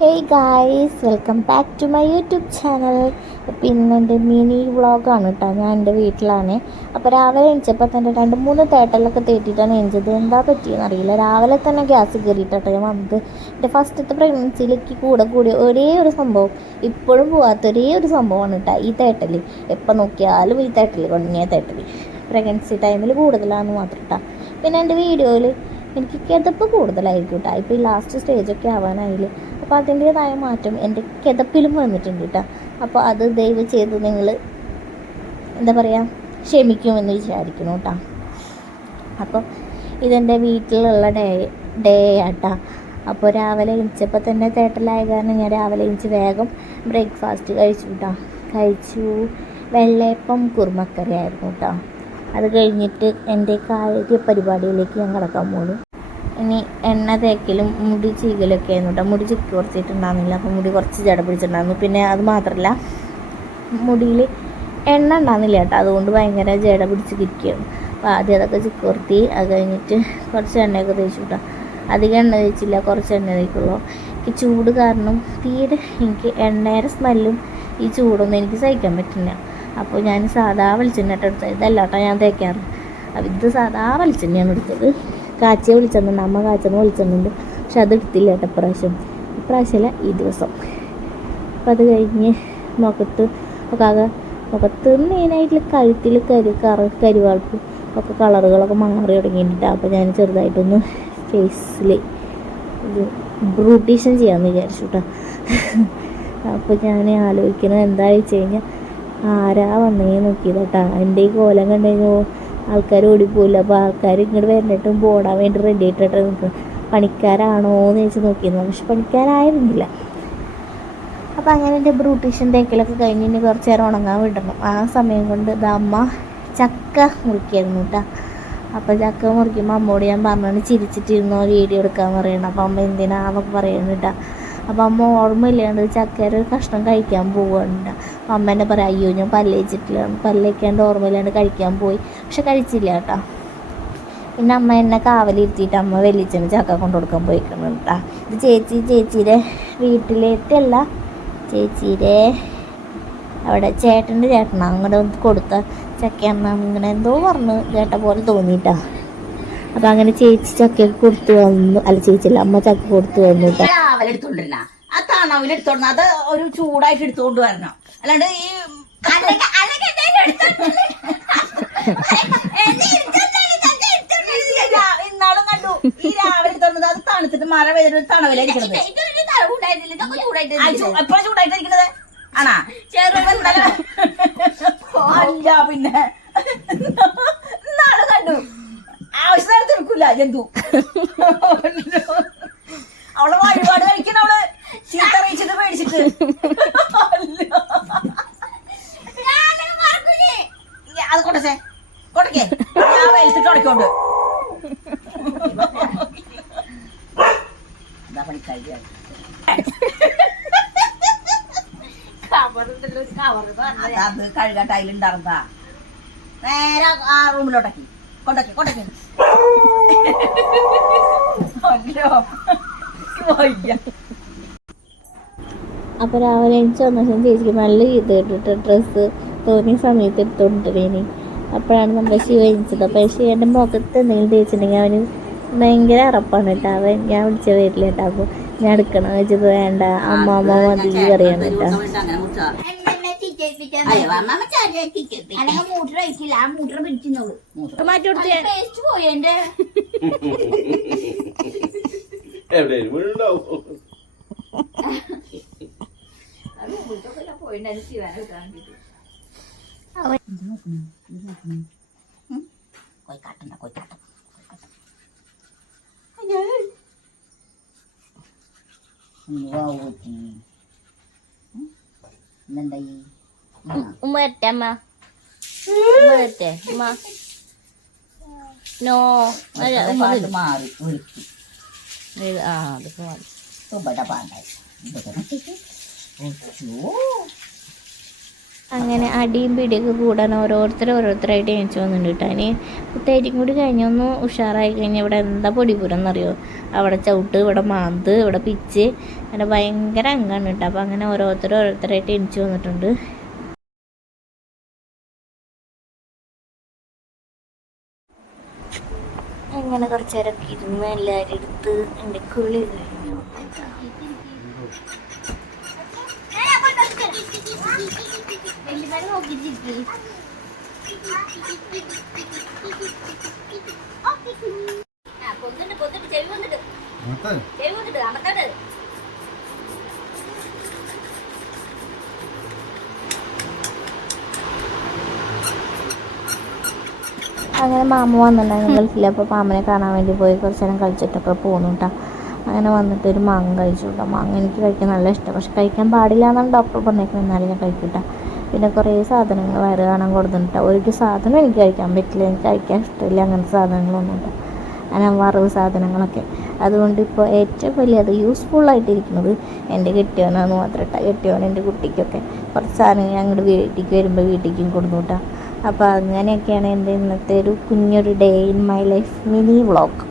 Hey guys welcome back to my YouTube channel അപ്പോൾ ഇന്ന് എന്റെ മിനി വ്ളോഗാണ് കേട്ടോ ഞാൻ എന്റെ വീട്ടിലാണ്. അപ്പോൾ രാവിലെ എണിച്ചപ്പോൾ തന്നെ രണ്ട് മൂന്ന് തേട്ടലൊക്കെ തേറ്റിട്ടാണ് എണിച്ചത്. എന്താ പറ്റിയെന്ന് അറിയില്ല. രാവിലെ തന്നെ ഗ്യാസ് കയറിയിട്ടോ ഞാൻ വന്നത്. എന്റെ ഫസ്റ്റത്തെ പ്രഗ്നൻസിയിലേക്ക് കൂടെ കൂടിയ ഒരേ ഒരു സംഭവം. ഇപ്പോഴും പോകാത്ത ഒരേ ഒരു സംഭവമാണ് കേട്ടോ ഈ തേട്ടൽ എപ്പോൾ നോക്കിയാലും ഈ തേട്ടൽ കൊണ്ടുപോയ തേട്ടൽ പ്രഗ്നൻസി ടൈമിൽ കൂടുതലാണെന്ന് മാത്രം കേട്ടോ പിന്നെ എന്റെ വീഡിയോയിൽ എനിക്ക് കിതപ്പ് കൂടുതലായിരിക്കും കേട്ടോ ഇപ്പോൾ ഈ ലാസ്റ്റ് സ്റ്റേജൊക്കെ ആവാനായില്ലേ. അപ്പോൾ അതിന്റേതായ മാറ്റം. എന്റെ കിതപ്പിലും വന്നിട്ടുണ്ട് കേട്ടോ അപ്പോൾ അത് ദയവ് ചെയ്ത് നിങ്ങൾ എന്താ പറയുക ക്ഷമിക്കുമെന്ന് വിചാരിക്കുന്നു കേട്ടോ അപ്പോൾ ഇതെന്റെ വീട്ടിലുള്ള ഡേ ഡേ ആട്ടോ അപ്പോൾ രാവിലെ എണിച്ചപ്പോൾ തന്നെ തേട്ടലായ കാരണം ഞാൻ രാവിലെ എണിച്ച് വേഗം ബ്രേക്ക്ഫാസ്റ്റ് കഴിച്ചു കേട്ടോ കഴിച്ചു. വെള്ളയപ്പം കുറുമക്കറി ആയിരുന്നു കേട്ടോ അത് കഴിഞ്ഞിട്ട് എന്റെ കാര്യ പരിപാടിയിലേക്ക് ഞാൻ കിടക്കാൻ പോകുന്നു ഇനി എണ്ണ തേക്കലും മുടി ചീകലൊക്കെ ആയിരുന്നു കേട്ടോ മുടി ചുക്കി കുറച്ചിട്ടുണ്ടായിരുന്നില്ല അപ്പോൾ മുടി കുറച്ച് ജട പിടിച്ചിട്ടുണ്ടായിരുന്നു. പിന്നെ അത് മാത്രമല്ല മുടിയിൽ എണ്ണ ഉണ്ടാകുന്നില്ല കേട്ടോ അതുകൊണ്ട് ഭയങ്കര ജട പിടിച്ച് അപ്പോൾ ആദ്യം അതൊക്കെ ചുക്കുവർത്തി അത് കഴിഞ്ഞിട്ട് കുറച്ച് എണ്ണയൊക്കെ തേച്ചു കേട്ടോ അധികം എണ്ണ തേച്ചില്ല കുറച്ച് എണ്ണ തേക്കുള്ളൂ. എനിക്ക് ചൂട് കാരണം തീരെ എനിക്ക് എണ്ണയുടെ സ്മെല്ലും ഈ ചൂടൊന്നും എനിക്ക് സഹിക്കാൻ പറ്റില്ല. അപ്പോൾ ഞാൻ സാധാ വെളിച്ചെണ്ണ കേട്ടോ എടുത്തത്. ഇതല്ല കേട്ടോ ഞാൻ തേക്കാറ്. ഇത് സാധാ വെളിച്ചെണ്ണയാണ് എടുത്തത്. കാച്ചിയ വിളിച്ചെന്നുണ്ട് അമ്മ കാച്ചെന്ന് വിളിച്ചെന്നുണ്ട്. പക്ഷെ അത് എടുത്തില്ല കേട്ടോ ഇപ്രാവശ്യം. ഇപ്രാവശ്യമല്ല ഈ ദിവസം. അപ്പം അത് കഴിഞ്ഞ് മുഖത്ത് ഒക്കെ മുഖത്ത് മെയിനായിട്ടുള്ള കഴുത്തിൽ കരി കറ കരിവാൾപ്പ് ഒക്കെ കളറുകളൊക്കെ മാറി തുടങ്ങിയിട്ടുണ്ട്. അപ്പോൾ ഞാൻ ചെറുതായിട്ടൊന്ന് ഫേസിൽ ഒരു ബ്രൂട്ടീഷൻ ചെയ്യാമെന്ന് വിചാരിച്ചു കേട്ടോ അപ്പോൾ ഞാൻ ആലോചിക്കുന്നത് എന്താ വെച്ച് കഴിഞ്ഞാൽ ആരാ വന്നേ നോക്കിയത് കേട്ടോ എന്റെ ഈ കോലം കണ്ടു കഴിഞ്ഞാൽ ആൾക്കാർ ഓടിപ്പോയില്ല അപ്പോൾ ആൾക്കാർ ഇങ്ങോട്ട് വരണിട്ടും പോടാൻ വേണ്ടി റെഡി ആയിട്ടിട്ട് നിൽക്കും പണിക്കാരാണോ ചോദിച്ച് നോക്കിയിരുന്നു. പക്ഷെ പണിക്കാരായിരുന്നില്ല. അപ്പം അങ്ങനെ എന്റെ ബ്രൂട്ടീഷ്യൻ തേക്കലൊക്കെ കഴിഞ്ഞ് ഇനി കുറച്ച് നേരം ഉണങ്ങാൻ വിടണം. ആ സമയം കൊണ്ട് ഇത് അമ്മ ചക്ക മുറിക്കായിരുന്നു കേട്ടോ അപ്പോൾ ചക്ക മുറിക്കുമ്പോൾ അമ്മോട് ഞാൻ പറഞ്ഞു ചിരിച്ചിട്ടിരുന്നോ? വീഡിയോ എടുക്കാൻ പറയണം. അപ്പം അമ്മ എന്തിനാന്നൊക്കെ പറയുന്നു കേട്ടോ അപ്പോൾ അമ്മ ഓർമ്മയില്ലാണ്ട് ചക്കര ഒരു കഷ്ണം കഴിക്കാൻ പോവുകയുണ്ട് അപ്പോൾ അമ്മ എന്നെ പറയാം അയ്യോ ഞാൻ പല്ലേച്ചിട്ടില്ല പല്ലേക്കാണ്ട് ഓർമ്മയില്ലാണ്ട് കഴിക്കാൻ പോയി. പക്ഷെ കഴിച്ചില്ല കേട്ടോ. പിന്നെ അമ്മ എന്നെ കാവലിരുത്തിയിട്ട് അമ്മ വെല്ലിച്ചന് ചക്ക കൊണ്ടു കൊടുക്കാൻ പോയിക്കണം കേട്ടോ. ഇത് ചേച്ചി ചേച്ചിയുടെ വീട്ടിലേക്കല്ല ചേച്ചിയുടെ അവിടെ ചേട്ടന്റെ ചേട്ടനാ അങ്ങോട്ട് കൊടുത്ത ചക്കയാണ് ഇങ്ങനെ എന്തോ പറഞ്ഞു കേട്ട പോലെ തോന്നിയിട്ടാ. അപ്പം അങ്ങനെ ചേച്ചി ചക്ക കൊടുത്തു വന്നു അല്ല ചേച്ചിയല്ല അമ്മ ചക്ക കൊടുത്തു വന്നു ആ അത് ഒരു ചൂടായിട്ട് എടുത്തോണ്ട് വരണം അല്ലാണ്ട് ഈ ഇന്നാളും കണ്ടു. ഈ രാവിലെ അത് തണുത്തിട്ട് മഴ പെയ്തിട്ട് തണവിലായിരിക്കണത് ആ ചൂ- എപ്പോഴാ ചൂടായിട്ടിരിക്കണത് ആണാ? അല്ല പിന്നെ ഇന്നാൾ കണ്ടു ആവശ്യത്തിന് എടുക്കൂല ജന്തു. അവളെ വഴിപാട് കഴിക്കണ അവൾ. ചീത്ത അറിയിച്ചിട്ട് മേടിച്ചിട്ട് അത് കൊണ്ടേ കൊടക്കേ ഞാൻ വെയിലത്തിട്ട് ഉടക്കോണ്ട് എന്താ പണിക്കാരി അത് കഴുകാൻ ടൈലുണ്ടാർന്നാ നേരെ ആ റൂമിലോട്ടാക്കി കൊണ്ടാക്കി കൊണ്ടക്കി അല്ലോ വയ്യ അപ്പോൾ രാവിലെ എനിക്ക് വന്ന ശേഷം ചേച്ചിക്ക് നല്ല ഇത് ഇട്ടിട്ട് ഡ്രസ്സ് തോന്നിയ സമയത്ത് എടുത്തോണ്ടിരുന്നേനി അപ്പോഴാണ് നമ്മുടെ ശിവ ജനിച്ചത് അപ്പോൾ ശിവന്റെ മുഖത്ത് എന്തെങ്കിലും തേച്ചിട്ടുണ്ടെങ്കിൽ അവന് ഭയങ്കര അറപ്പാണ് കേട്ടോ അവൻ ഞാൻ വിളിച്ച വരില്ല കേട്ടോ അപ്പോൾ ഞാൻ എടുക്കണം വെച്ചത് വേണ്ട അമ്മ അമ്മ മതി പറയാണ് കേട്ടോ അമ്മ ചാരിയാക്കിക്കത്തി മൂട്ടർ കഴിച്ചില്ല ആ മൂട്ടർ പിടിച്ചിരുന്നുള്ളൂ മാറ്റി കൊടുത്ത് ടേസ്റ്റ് പോയി എന്റെ എവിടെയും കോയിക്കാട്ടണ്ട കോയിക്കാട്ടം എന്നുണ്ടായി ഉമ്മ വരട്ടെ അമ്മ. ഉമ്മ വരട്ടെ ഉമ്മ. നോ. പാട്ട് മാറി ഇത് ആ അതൊക്കെ മതി തുമ്പട പാണ്ടായി അങ്ങനെ അടിയും പിടിയൊക്കെ കൂടാൻ ഓരോരുത്തർ ഓരോരുത്തരായിട്ട് എണീച്ചു വന്നിട്ടുണ്ട് കേട്ടോ. അതിന് തേരും കൂടി കഴിഞ്ഞൊന്ന് ഉഷാറായി കഴിഞ്ഞാൽ ഇവിടെ എന്താ പൊടിപുരം എന്നറിയോ? അവിടെ ചവിട്ട് ഇവിടെ മാന്ത് ഇവിടെ പിച്ച്. അങ്ങനെ ഭയങ്കര അംഗമാണ് കേട്ടോ. അപ്പോൾ അങ്ങനെ ഓരോരുത്തർ ഓരോരുത്തരായിട്ട് എണിച്ചു വന്നിട്ടുണ്ട്. കുറച്ച് നേരമൊക്കെ ഇരുന്ന് എല്ലാവരും എടുത്ത് എന്റെ കുളി കഴിഞ്ഞു പൊന്നിട്ട് പൊന്നിട്ട് ചെവി വന്നിട്ട് ചെവി വന്നിട്ട് അങ്ങനെ മാമ വന്നിട്ടുണ്ടായിരുന്നു. ഗൾഫിൽ അപ്പോൾ മാമനെ കാണാൻ വേണ്ടി പോയി. കുറച്ച് നേരം കളിച്ചിട്ടൊക്കെ പോന്നു കേട്ടോ അങ്ങനെ വന്നിട്ട് ഒരു മാങ്ങ കഴിച്ചു കേട്ടോ മാങ്ങ എനിക്ക് കഴിക്കാൻ നല്ല ഇഷ്ടം. പക്ഷെ കഴിക്കാൻ പാടില്ല എന്നാണ് ഡോക്ടർ പറഞ്ഞേക്കുന്നത്. എന്നാലും ഞാൻ കഴിക്കൂട്ട പിന്നെ കുറേ സാധനങ്ങൾ വയറ് കാണാൻ കൊടുത്തിട്ട് ഒരു സാധനം എനിക്ക് കഴിക്കാൻ പറ്റില്ല. എനിക്ക് കഴിക്കാൻ ഇഷ്ടമില്ല അങ്ങനത്തെ സാധനങ്ങളൊന്നും കേട്ടോ അങ്ങനെ വറവ് സാധനങ്ങളൊക്കെ. അതുകൊണ്ട് ഇപ്പോൾ ഏറ്റവും വലിയ അത് യൂസ്ഫുൾ ആയിട്ടിരിക്കുന്നത് എന്റെ കെട്ടിയോനാന്ന് മാത്രം കേട്ടോ എന്റെ കുട്ടിക്കൊക്കെ കുറച്ച് സാധനങ്ങൾ അങ്ങോട്ട് വീട്ടിലേക്ക് വരുമ്പോൾ വീട്ടിലേക്കും കൊടുത്തു കേട്ടോ അപ്പോൾ അങ്ങനെയൊക്കെയാണ് എന്റെ ഇന്നത്തെ ഒരു കുഞ്ഞൊരു day in my life mini vlog